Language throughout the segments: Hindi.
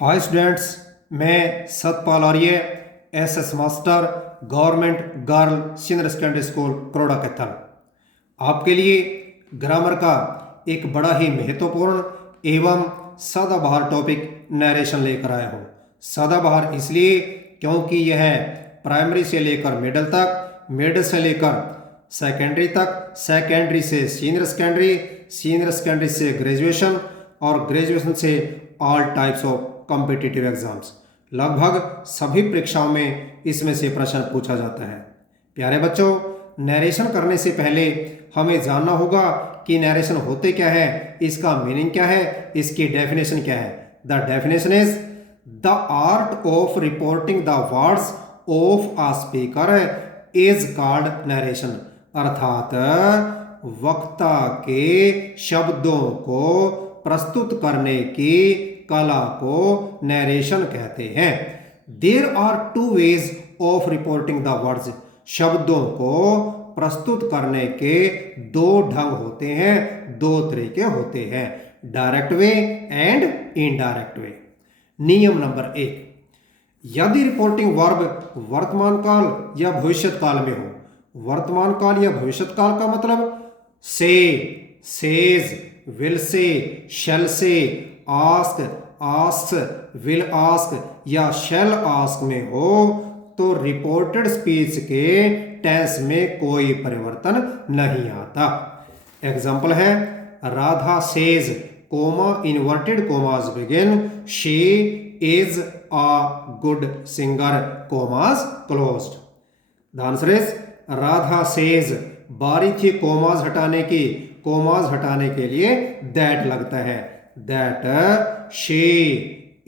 हाय स्टूडेंट्स, मैं Satpal Arya SS master government girl senior secondary school Karora Kaithal आपके लिए ग्रामर का एक बड़ा ही महत्वपूर्ण एवं सदाबहार टॉपिक नरेशन लेकर आया हूँ। सदाबहार इसलिए क्योंकि यह प्राइमरी से लेकर मिडिल तक, मिडिल से लेकर सेकेंडरी तक, सेकेंडरी से सीनियर सेकेंडरी, सीनियर सेकेंडरी से ग्रेजुएशन और ग्रेजुएशन से all types of competitive exams, लगभग सभी परीक्षाओं में इसमें से प्रश्न पूछा जाता है। प्यारे बच्चों, नरेशन करने से पहले हमें जानना होगा कि नरेशन होते क्या है, इसका मीनिंग क्या है, इसकी डेफिनेशन क्या है। The definition is the art of reporting the words of a speaker is called narration, अर्थात वक्ता के शब्दों को प्रस्तुत करने की कला को नरेशन कहते हैं। There are two ways of reporting the words, शब्दों को प्रस्तुत करने के दो ढंग होते हैं, दो तरीके होते हैं, direct way and indirect way. नियम नंबर 1, यदि रिपोर्टिंग वर्ब वर्तमान काल या भविष्य काल में हो, वर्तमान काल या भविष्य काल का मतलब से, सेज, विल से, शैल से, आस्क, आस्क, विल आस्क या शैल आस्क में हो तो रिपोर्टेड स्पीच के टेंस में कोई परिवर्तन नहीं आता। एग्जाम्पल है Radha says coma inverted commas begin she is a good singer commas closed. The answer is Radha says, बारी थी कोमास हटाने की, कोमास हटाने के लिए दैट लगता है, that she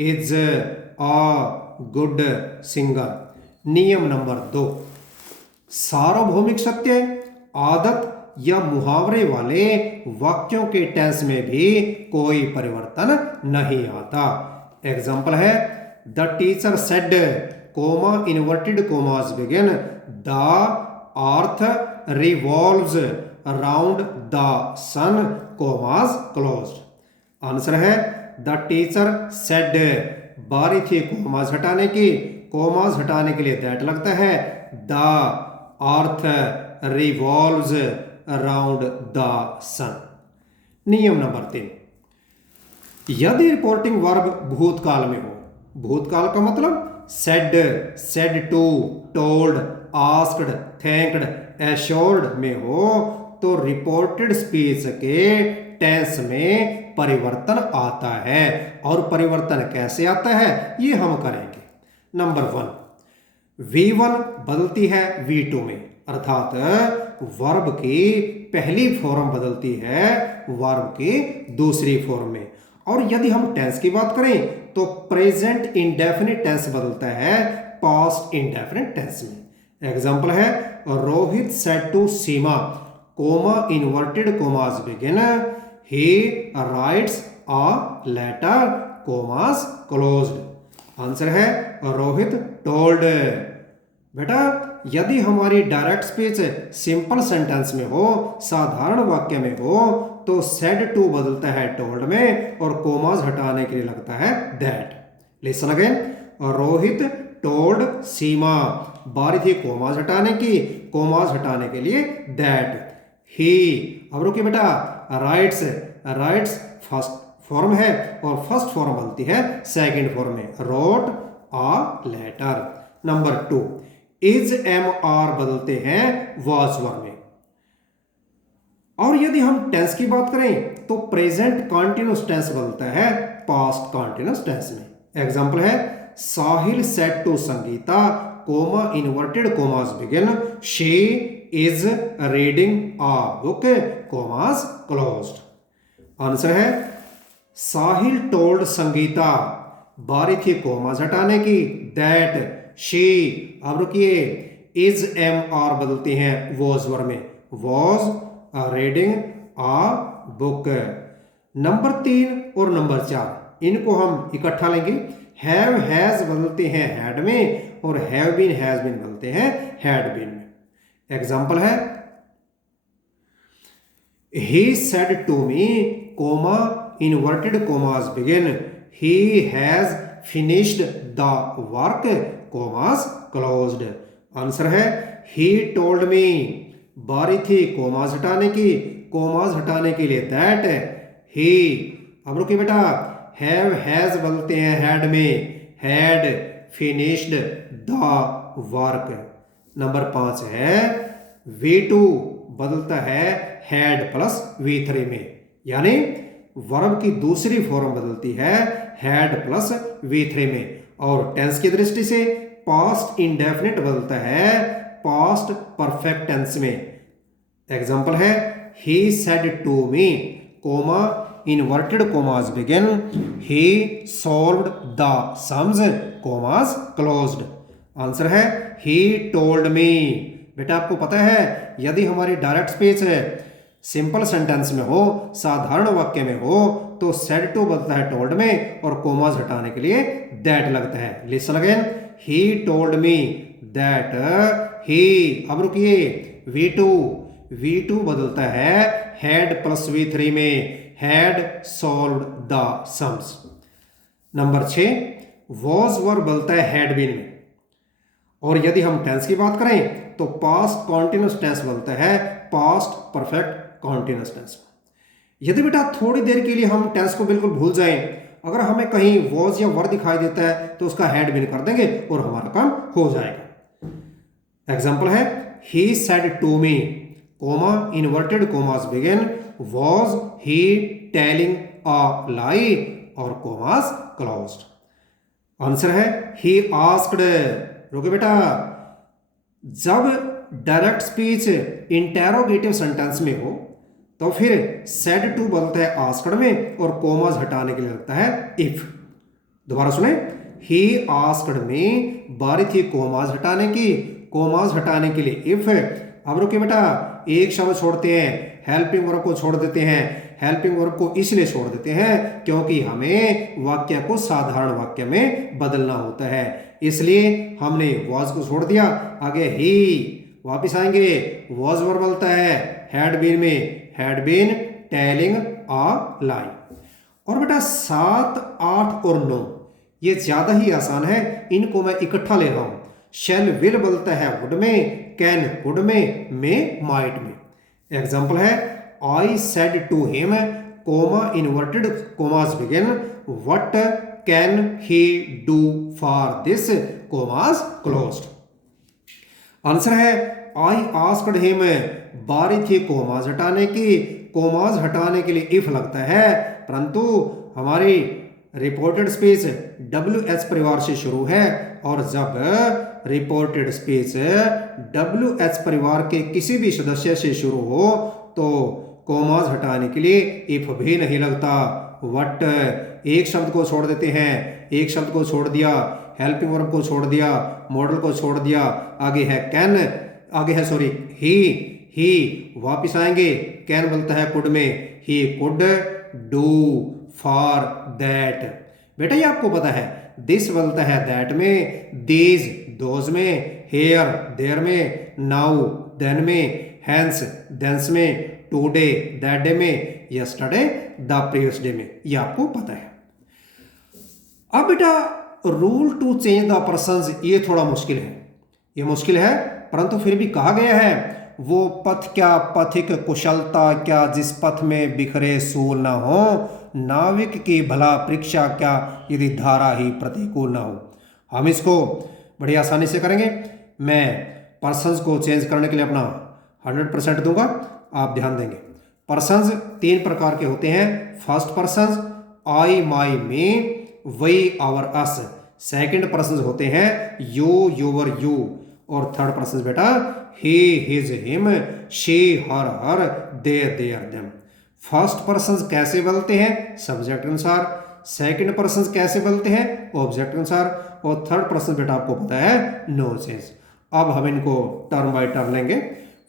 is a good singer. नियम नंबर 2, सार्वभौमिक सत्य, आदत या मुहावरे वाले वाक्यों के टेंस में भी कोई परिवर्तन नहीं आता। एग्जाम्पल है the teacher said comma inverted commas begin the earth revolves around the sun commas closed. Answer है द टीचर सेड, बारी थी कोमास हटाने की, कोमास हटाने के लिए दैट लगता है, the earth revolves around the sun. नियम नंबर 3, यदि रिपोर्टिंग वर्ब भूतकाल में हो, भूतकाल का मतलब said, said to, told, asked, thanked, assured में हो तो रिपोर्टेड स्पीच के टेंस में परिवर्तन आता है। और परिवर्तन कैसे आता है ये हम करेंगे। नंबर 1, V1 बदलती है V2 में, अर्थात वर्ब की पहली फॉर्म बदलती है वर्ब की दूसरी फॉर्म में। और यदि हम टेंस की बात करें तो प्रेजेंट इंडेफिनिट टेंस बदलता है पास्ट इंडेफिनिट टेंस में। एग्जाम्पल है Rohit said to Seema comma inverted commas begin he writes a letter commas closed. Answer है रोहित टोल्ड। बेटा यदि हमारी डायरेक्ट स्पीच सिंपल सेंटेंस में हो, साधारण वाक्य में हो तो सेड टू बदलता है टोल्ड में और कोमास हटाने के लिए लगता है that. Listen again, Rohit told Seema, बारी थी कोमास हटाने की, कोमास हटाने के लिए दैट। ही, अब रुकिए बेटा, राइट्स, राइट्स फर्स्ट फॉर्म है और फर्स्ट फॉर्म बनती है सेकंड फॉर्म में, wrote a letter. Number 2, is am are बदलते हैं वाज वर में। और यदि हम टेंस की बात करें तो प्रेजेंट कॉन्टिन्यूस टेंस बदलता है पास्ट कॉन्टिन्यूस टेंस में। एग्जाम्पल है Sahil said to Sangita comma inverted commas begin she is reading a book commas closed. Answer है साहिल टोल्ड संगीता, बारी थी कोमास हटाने की, दैट शी, अब रुकिए, इज एम आर बदलती हैं वॉज वर में, was reading a book. Number 3 और नंबर 4 इनको हम इकट्ठा लेंगे। हैव हैज बदलते हैं हैड में और हैव बीन हैज बीन बदलते हैं हैड बीन में। एग्जाम्पल है he said to me, comma, inverted commas begin, he has finished the work commas closed. Answer है ही टोल्ड मी, बारी थी कोमास हटाने की, कोमास हटाने के लिए दैट ही। अब रुकिए बेटा, हैव हैज बोलते हैं हैड में, had finished the work. Number 5 है V2 बदलता है हैड प्लस V3 में, यानी वर्ब की दूसरी फॉर्म बदलती है हैड प्लस V3 में। और टेंस की दृष्टि से पास्ट इंडेफिनिट बदलता है पास्ट परफेक्ट टेंस में। एग्जांपल है he said to me, comma inverted commas begin, he solved the sums, commas closed। Answer है he told me। बेटा आपको पता है यदि हमारी डायरेक्ट स्पीच सिंपल सेंटेंस में हो, साधारण वाक्य में हो, तो said to बदलता है told में और कोमास हटाने के लिए that लगता है। Listen again, he told me that he। अब रुकिए, V2 बदलता है had प्लस V3 में, had solved the sums। Number 6 was वर बदलता है had been में। और यदि हम टेंस की बात करें तो पास्ट कॉन्टिन्यूस टेंस बदलता है पास्ट परफेक्ट कॉन्टिन्यूस टेंस। यदि बेटा थोड़ी देर के लिए हम टेंस को बिल्कुल भूल जाएं, अगर हमें कहीं was या वर दिखाई देता है तो उसका had been कर देंगे और हमारा काम हो जाएगा। एग्जाम्पल है he said to me, coma inverted commas begin, was he telling a lie और कोमास क्लोज्ड। आंसर है he asked। रुके बेटा, जब डायरेक्ट स्पीच इंटेरोगेटिव सेंटेंस में हो तो फिर said to बदलता है आस्क्ड में और कोमास हटाने के लिए लगता है if। दोबारा सुने, he asked me, बारी थी कोमास हटाने की, कोमास हटाने के लिए if। अब रुके बेटा, एक शब्द छोड़ते हैं, हेल्पिंग वर्ब को छोड़ देते हैं। हेल्पिंग वर्ब को इसलिए छोड़ देते हैं क्योंकि हमें वाक्य को साधारण वाक्य में बदलना होता है, इसलिए हमने was को छोड़ दिया। आगे ही वापिस आएंगे, was वर्ब बोलता है had been में, had been telling a lie। और बेटा 7, 8 और 9 ये ज्यादा ही आसान है, इनको मैं इकट्ठा ले रहा हूं। शेल विल बोलता है वुड में, कैन कुड में माइट में। एग्जाम्पल है I said to him, coma inverted commas begin, what can he do for this, commas closed. Answer है I asked him, बारी थी कोमास हटाने की, कोमास हटाने के लिए if लगता है, परंतु हमारी रिपोर्टेड स्पीच WH परिवार से शुरू है और जब रिपोर्टेड स्पीच WH परिवार के किसी भी सदस्य से शुरू हो तो कोमास हटाने के लिए इफ भी नहीं लगता। वट, एक शब्द को छोड़ देते हैं, एक शब्द को छोड़ दिया, हेल्पिंग वर्ब को छोड़ दिया, मॉडल को छोड़ दिया, आगे है कैन, आगे है सॉरी ही वापिस आएंगे, कैन बोलता है कुड में, he could do for that. बेटा ये आपको पता है, दिस बोलता है दैट में, दीज दोज में, हेयर देयर में, नाउ देन में, हैंस देंस में, टुडे दैट डे में, यस्टरडे द प्रीवियस डे में, ये आपको पता है। अब बेटा rule to change the persons, ये थोड़ा मुश्किल है, ये मुश्किल है, परंतु फिर भी कहा गया है वो पथ क्या पथिक कुशलता क्या जिस पथ में बिखरे सूल ना हो, नाविक की भला परीक्षा क्या यदि धारा ही प्रतिकूल ना हो। हम इसको बड़ी आसानी से करेंगे। मैं पर्सन्स को चेंज करने के लिए अपना 100% दूंगा, आप ध्यान देंगे। पर्सन्स 3 प्रकार के होते हैं। First persons I my me we our us, second persons होते हैं यू यूवर यू, और थर्ड पर्सन्स बेटा he his him she her their their them. First persons कैसे बदलते हैं? सब्जेक्ट अनुसार। सेकंड पर्सन्स कैसे बदलते हैं? ऑब्जेक्ट अनुसार। और थर्ड पर्सन बेटा आपको पता है नो चेंज। अब हम इनको टर्म बाय टर्म लेंगे।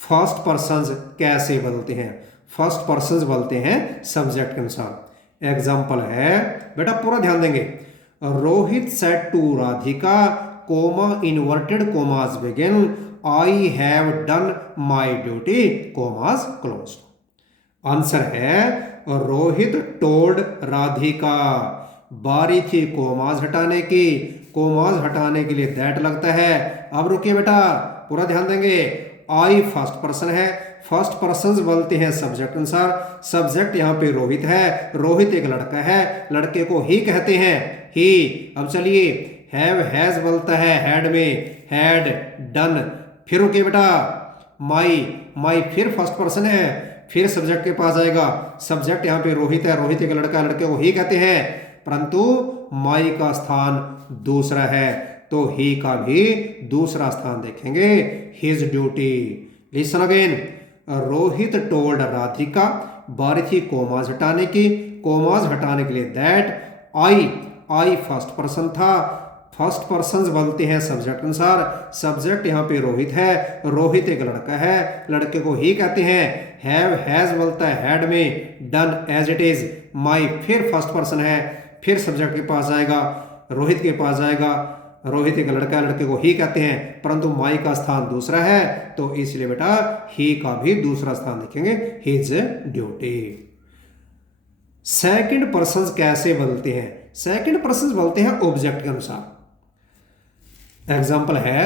फर्स्ट पर्सन्स कैसे बदलते हैं? फर्स्ट पर्सन्स बदलते हैं सब्जेक्ट के अनुसार। एग्जाम्पल है बेटा, पूरा ध्यान देंगे। Rohit said to Radhika, comma inverted commas begin, I have done my duty, commas closed. Answer है रोहित टोल्ड राधिका, बारी थी कोमाज हटाने की, कोमाज हटाने के लिए दैट लगता है। अब रुकिए बेटा, पूरा ध्यान देंगे। आई फर्स्ट पर्सन है, फर्स्ट पर्सन बोलते हैं सब्जेक्ट अनुसार, सब्जेक्ट यहाँ पे रोहित है, रोहित एक लड़का है, लड़के को ही कहते हैं ही। अब चलिए, हैव हैज बोलता है हैड में, हैड डन। फिर रुकिए बेटा, माई, माई फिर फर्स्ट पर्सन है, फिर सब्जेक्ट के पास आएगा, सब्जेक्ट यहाँ पे रोहित है, रोहित एक लड़का, लड़के को ही कहते हैं, परंतु माई का स्थान दूसरा है, तो ही का भी दूसरा स्थान देखेंगे, his duty. Listen again, Rohit told Radhika, बारी थी कोमाज हटाने की, कोमाज हटाने के लिए that. I, I first person था, फर्स्ट पर्सन बोलते हैं सब्जेक्ट अनुसार, सब्जेक्ट यहाँ पे रोहित है, रोहित एक लड़का है, लड़के को ही कहते हैं। हैव हैज बोलता है हैड में, डन एज इट इज। माई फिर फर्स्ट पर्सन है, फिर सब्जेक्ट के पास आएगा, रोहित के पास आएगा, रोहित एक लड़का है, लड़के को ही कहते हैं, परंतु माई का स्थान दूसरा है, तो इसलिए बेटा ही का भी दूसरा स्थान देखेंगे, हिज ड्यूटी। सेकंड पर्सन कैसे बोलते हैं? सेकंड पर्सन बोलते हैं ऑब्जेक्ट के अनुसार। एग्जाम्पल है,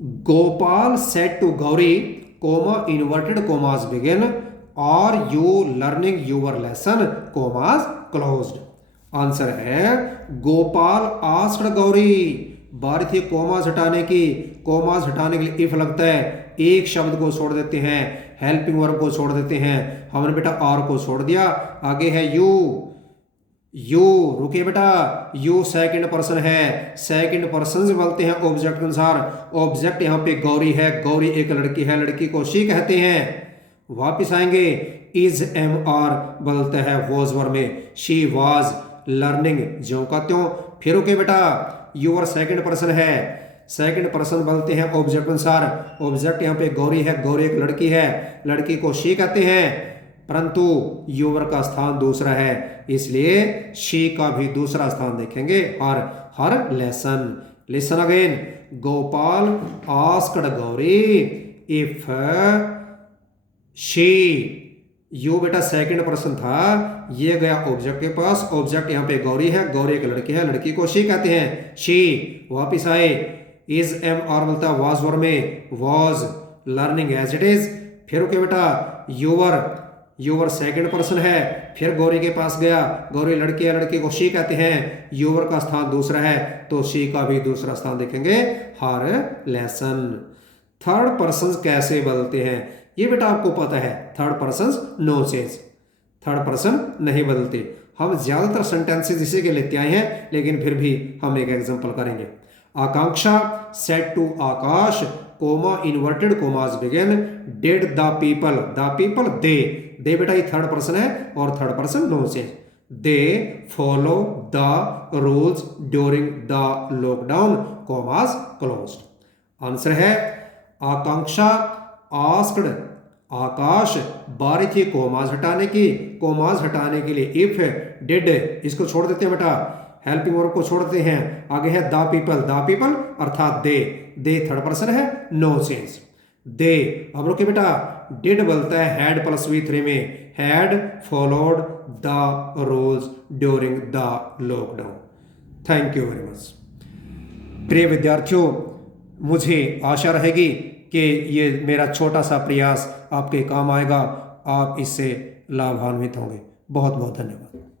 Gopal said to Gauri, comma inverted commas begin, are you learning your lesson, commas closed. Answer है, गोपाल आस्क्ड गौरी, बारी थी कोमास हटाने की, कोमास हटाने के लिए इफ लगता है, एक शब्द को छोड़ देते हैं, हेल्पिंग वर्ब को छोड़ देते हैं, हमने बेटा आर को छोड़ दिया, आगे है यू, यू रुकिए बेटा, यू सेकंड पर्सन है, सेकंड पर्सन बोलते हैं ऑब्जेक्ट के अनुसार, ऑब्जेक्ट यहाँ पे गौरी है, गौरी एक लड़की है, लड़की को शी कहते हैं। वापिस आएंगे, इज एम आर बोलते हैं वॉज वर्ब में, शी वाज लर्निंग ज्यों का त्यों। फिर रुकिए बेटा, यूर सेकंड पर्सन है, सेकंड पर्सन बोलते हैं ऑब्जेक्ट अनुसार, ऑब्जेक्ट यहाँ पे गौरी है, गौरी एक लड़की है, लड़की को शी कहते हैं, परंतु यूवर का स्थान दूसरा है, इसलिए शी का भी दूसरा स्थान देखेंगे, हर lesson. Listen again, Gopal asked Gauri if she, you बेटा सेकंड पर्सन था, ये गया ऑब्जेक्ट के पास, ऑब्जेक्ट यहाँ पे गौरी है, गौरी एक लड़की है, लड़की को शी कहते हैं, शी। वापिस आए, इज एम आर बोलता है वाज वर्ब में, was learning as it is. फिर ओके बेटा, यूवर सेकंड पर्सन है, फिर गौरी के पास गया, गौरी लड़की है, लड़की को शी कहते हैं, यूवर का स्थान दूसरा है, तो शी का भी दूसरा स्थान देखेंगे, हर लेसन। थर्ड पर्सन कैसे बदलते हैं? ये बेटा आपको पता है, third person no change, third person नहीं बदलते। हम ज्यादातर सेंटेंसेस इसी के लेते आए हैं, लेकिन फिर भी हम एक एग्जांपल करेंगे। Akanksha said to Akash, comma inverted commas begin, did the people they बेटा ये थर्ड पर्सन है और third person no change. They follow the rules during the lockdown, commas closed. Answer है, आकांक्षा आस्क्ड आकाश, बारी थी कोमास हटाने की, कोमास हटाने के लिए इफ, डिड इसको छोड़ देते हैं बेटा, हेल्पिंग वर्ब को छोड़ते हैं, आगे है द पीपल अर्थात दे थर्ड पर्सन है, नो चेंज दे। अब रुकिए बेटा, डिड बोलता है हैड प्लस V3 में, had followed the rules during the lockdown. Thank you very much. प्रिय विद्यार्थियों, मुझे आशा रहेगी कि ये मेरा छोटा सा प्रयास आपके काम आएगा, आप इससे लाभान्वित होंगे। बहुत बहुत धन्यवाद।